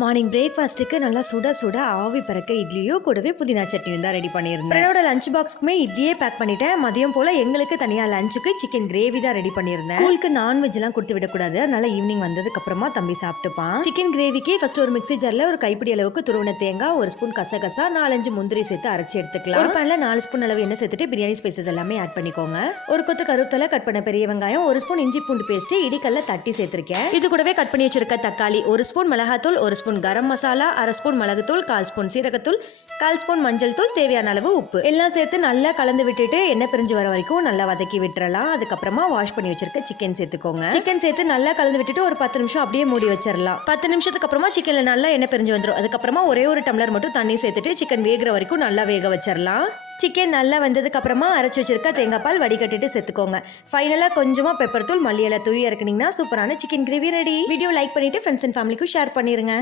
Morning பிரேக்ஃபாஸ்ட்டுக்கு நல்லா சுட சுட ஆவி பறக்க இட்லியோ கூடவே புதினா சட்னியும் தான் ரெடி பண்ணியிருந்தேன். என்னோட லஞ்ச் பாக்ஸ்க்குமே இட்லியே பேக் பண்ணிட்டேன். மதியம் போல எங்களுக்கு தனியாக லஞ்சுக்கு சிக்கன் கிரேவி தான் ரெடி பண்ணியிருந்தேன். ஸ்கூலுக்கு நான்வெஜ்லாம் கொடுத்து விடக்கூடாது, அதனால ஈவினிங் வந்ததுக்கு அப்புறமா தம்பி சாப்பிட்டுப்பான். சிக்கன் கிரேவிக்கு ஃபர்ஸ்ட் ஒரு மிக்ஸி ஜாரில் ஒரு கைப்பிடி அளவுக்கு துருவன தேங்காய், ஒரு ஸ்பூன் கசகசா, 4-5 முந்திரி சேர்த்து அரைச்சி எடுத்துக்கலாம். ஒரு பேன்ல 4 ஸ்பூன் அளவு எண்ணெய் சேர்த்துட்டு பிரியாணி ஸ்பைசஸ் எல்லாமே ஆட் பண்ணிக்கோங்க. ஒரு கொத்து கருவேப்பிலை, கட் பண்ண பெரிய வெங்காயம், ஒரு ஸ்பூன் இஞ்சி பூண்டு பேஸ்ட் இடிக்கல்ல தட்டி சேர்த்திருக்கேன். இது கூடவே கட் பண்ணி வச்சிருக்க தக்காளி, ஒரு ஸ்பூன் மிளகாத்தூள், ஒரு ஸ்பூன் கரம் மசாலா, 1/2 ஸ்பூன் மிளகுத்தூள், 1/4 ஸ்பூன் சீரகத்தூள், 1/4 ஸ்பூன் மஞ்சள் தூள், தேவையான அளவு உப்பு எல்லாம் சேர்த்து நல்லா கலந்து விட்டுட்டு எண்ணெய் பிரிஞ்சு வர வரைக்கும் நல்லா வதக்கி விட்டுறலாம். அதுக்கப்புறமா வாஷ் பண்ணி வச்சிருக்க சிக்கன் சேர்த்துக்கோங்க. சிக்கன் சேர்த்து நல்லா கலந்து விட்டுட்டு ஒரு 10 நிமிஷம் அப்படியே மூடி வச்சிடலாம். 10 நிமிஷத்துக்கு அப்புறமா சிக்கன்ல நல்லா எண்ணெய் பிரிஞ்சு வந்துடும். அதுக்கப்புறமா ஒரே ஒரு டம்ளர் மட்டும் தண்ணி சேர்த்துட்டு சிக்கன் வேகிற வரைக்கும் நல்லா வேக வச்சிடலாம். சிக்கன் நல்லா வந்ததுக்கு அப்புறமா அரைச்சி வச்சிருக்க தேங்காய் பால் வடிகட்டிட்டு சேர்த்துக்கோங்க. ஃபைனலாக கொஞ்சமா பெப்பர் தூள், மல்லி இலை தூவி இறக்குனீங்கன்னா சூப்பரான chicken gravy ready. Video like பண்ணிட்டு ஃப்ரெண்ட்ஸ் அண்ட் ஃபேமிலிக்கும் ஷேர் பண்ணிருங்க.